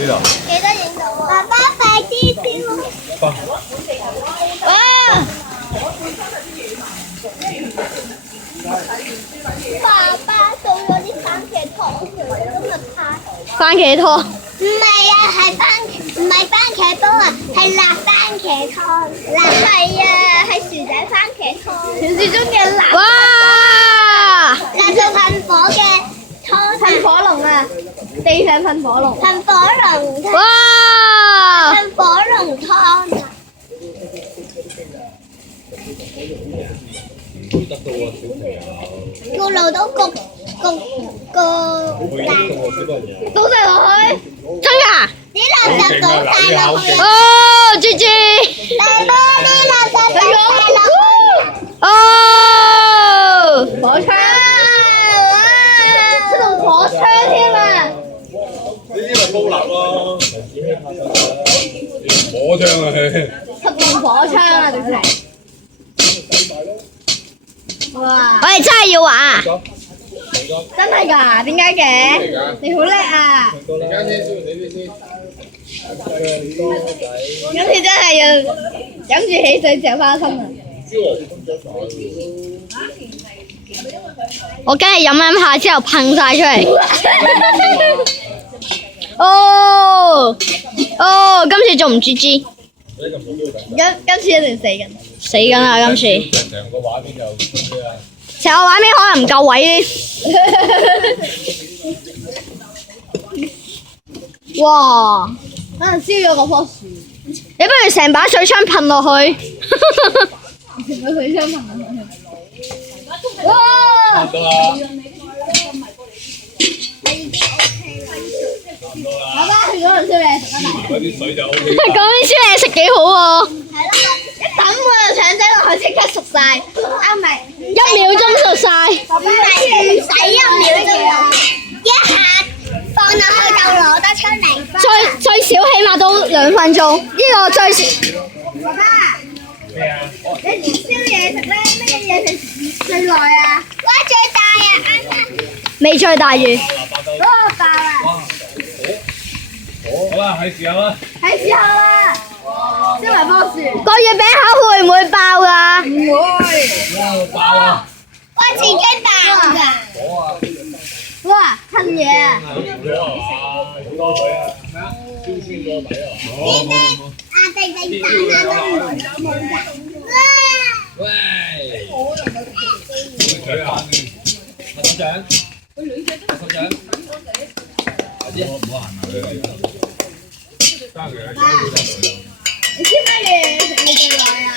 呢度？幾多影到啊？爸爸快啲燒！哇！爸爸送咗啲番茄湯佢，今日太番茄湯。唔係啊，唔係番茄煲啊，係辣番茄湯。辣係啊，係薯仔番茄湯。傳説中嘅辣。哇！辣到噴火嘅湯。噴火龍啊！地上噴火龍。噴火龍湯。哇！噴火龍湯啊！得到啊，小朋友。個路都焗會得到啊，小朋友。倒晒落去。真㗎？啲垃圾倒晒落去。哦，G，大波啲垃圾倒晒落去。哦，火槍。出動火槍添啊！呢啲咪煲蠟咯，火槍啊！出動火槍啊！直情。哇！我哋真係要玩。真係㗎？點解嘅？你好叻啊！而家先，你先。今次真係要飲住汽水嚼花生啊！我梗係飲下之後噴晒出嚟。哦，今次仲唔 GG？今次一定死緊。死緊啦！今次成個畫面就咩啊？成個畫面可能唔夠位。哇！可能燒咗嗰棵樹。你不如成把水槍噴落去。成個水槍噴落去。哇！得啦。爸爸去嗰度燒嘢食啊！嗰啲水就 O K。講啲燒嘢食幾好喎。係咯，一抌個腸仔落去即刻熟晒。啊唔係1秒鐘熟晒。唔使1秒鐘，一下放落去就攞得出嚟。最少起碼都2分鐘。呢個最少。爸爸，你燒嘢食咧，咩嘢食最耐啊？哇最大啊，啱啱。未最大魚。嗰個爆啊！好啦，係時候啦。係時候啦！燒埋棵樹。個月餅盒會唔會爆㗎？唔會。哇！爆啊！哇自己爆㗎！火啊！哇！噴嘢啊！好多水啊！咩啊？燒穿咗底啊！啊定定蛋啊都冇㗎。哇！喂！水啊！手掌，手掌，唔好行埋去。得嘅，你燒乜嘢食你最耐啊？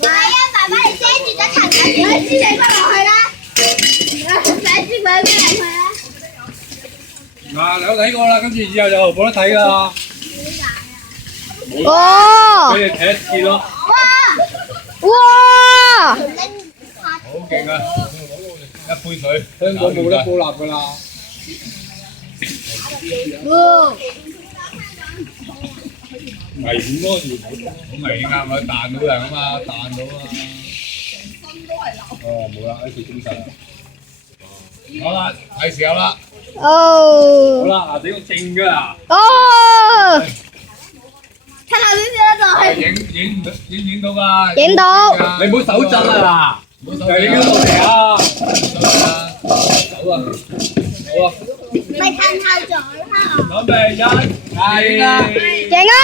係啊，爸爸你遮住咗層緊你燒你翻落去啦！唔使燒佢咩嚟佢啦？嗱，你有睇過啦，跟住以後就冇得睇啦。哦！俾你睇一次咯。哇！好勁啊！一杯水，香港冇得煲蠟㗎啦。危險咯，好危險啊！咪彈到人啊嘛，彈到啊！哦，冇啦，一條中實啦。好啦，係時候啦。好哦！啦，嗱，整個正㗎啦。哦！睇下先燒得落去。影到㗎。影到。你唔好手震啊嗱，唔好手影到嚟啊！手啊，好啊。咪褪後咗啦！準備1，係啊！影啊！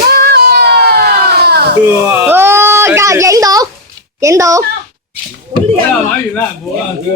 哇！哇！影到，影到。好啦，玩完啦，冇啦。